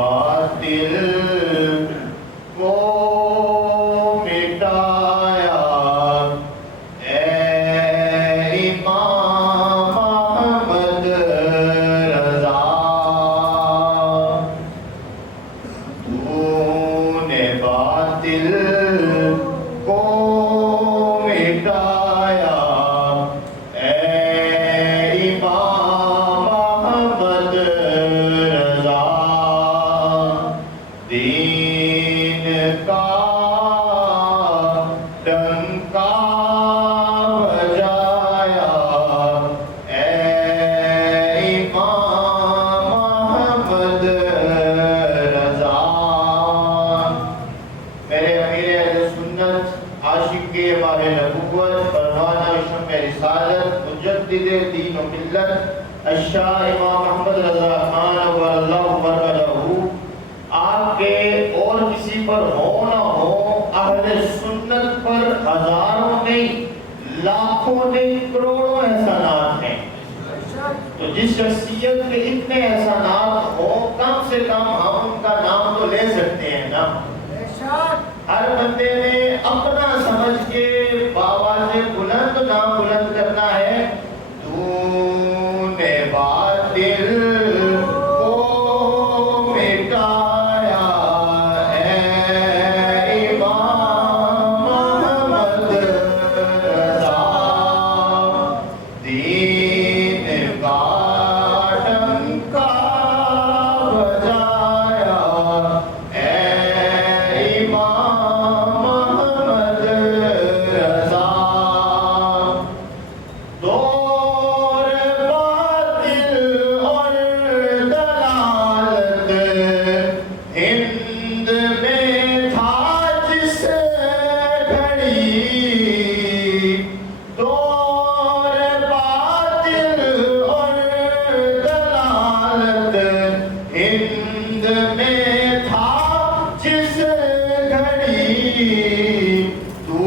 باطل کو مٹایا اے امام محمد رضا تو نے باطل کو مٹایا اے امام محمد رضا دین کا ڈنکا بجایا اے امام محمد رضا میرے امیر اہل سنت عاشق باب نبوت پروانہ شمع رسالت مجدد دین و ملت الشاہ امام محمد رضا خان اللہ برکتہ آپ کے اور کسی پر ہو نہ ہو اہل سنت پر ہزاروں نہیں لاکھوں نہیں کروڑوں احسانات ہیں تو جس شخصیت کے اتنے احسانات ہوں کم سے کم ہم ان کا نام تو لے سکتے ہیں نا ہر بندے نے اپنا سمجھ کے بآواز بلند نام بلند کرنا ہے تو نے باطل کو مٹایا اے امام محمد رضا دین کا ڈنکا بجایا اے امام محمد رضا دور باطل اور دلالت ہند میں تھا جس گھڑی دور باطل اور دلالت ہند میں تھا جس گھڑی تو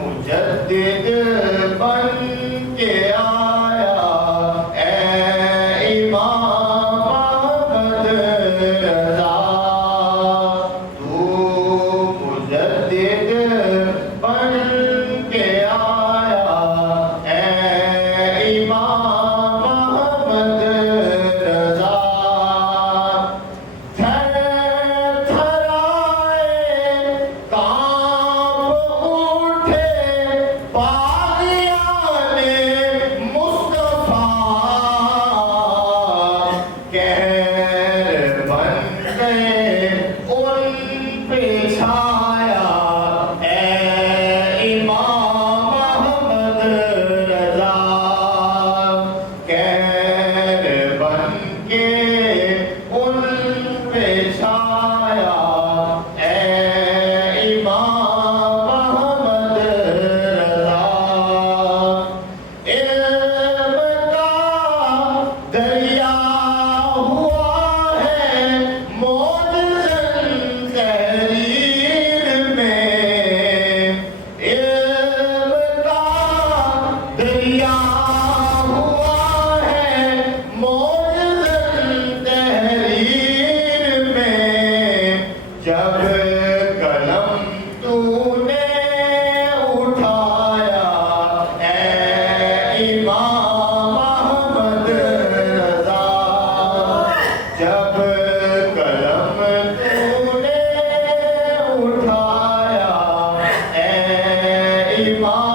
مجدد بن کے آیا اے امام محمد رضا تو مجدد بن کے آیا اے امام محمد رضا تھر تھرائے کانپ اٹھے باغیان مصطفیٰ کہر بن گئے ان پہ چھایا اے امام محمد رضا کہر بن کے ان پہ چھایا اے امام محمد رضا علم کا دریا ہوا ہے معجزن تحریر میں علم کا دریا ہوا ہے معجزن تحریر میں جب قلم تو نے اٹھایا اے امام محمد رضا جب قلم تو نے اٹھایا اے امام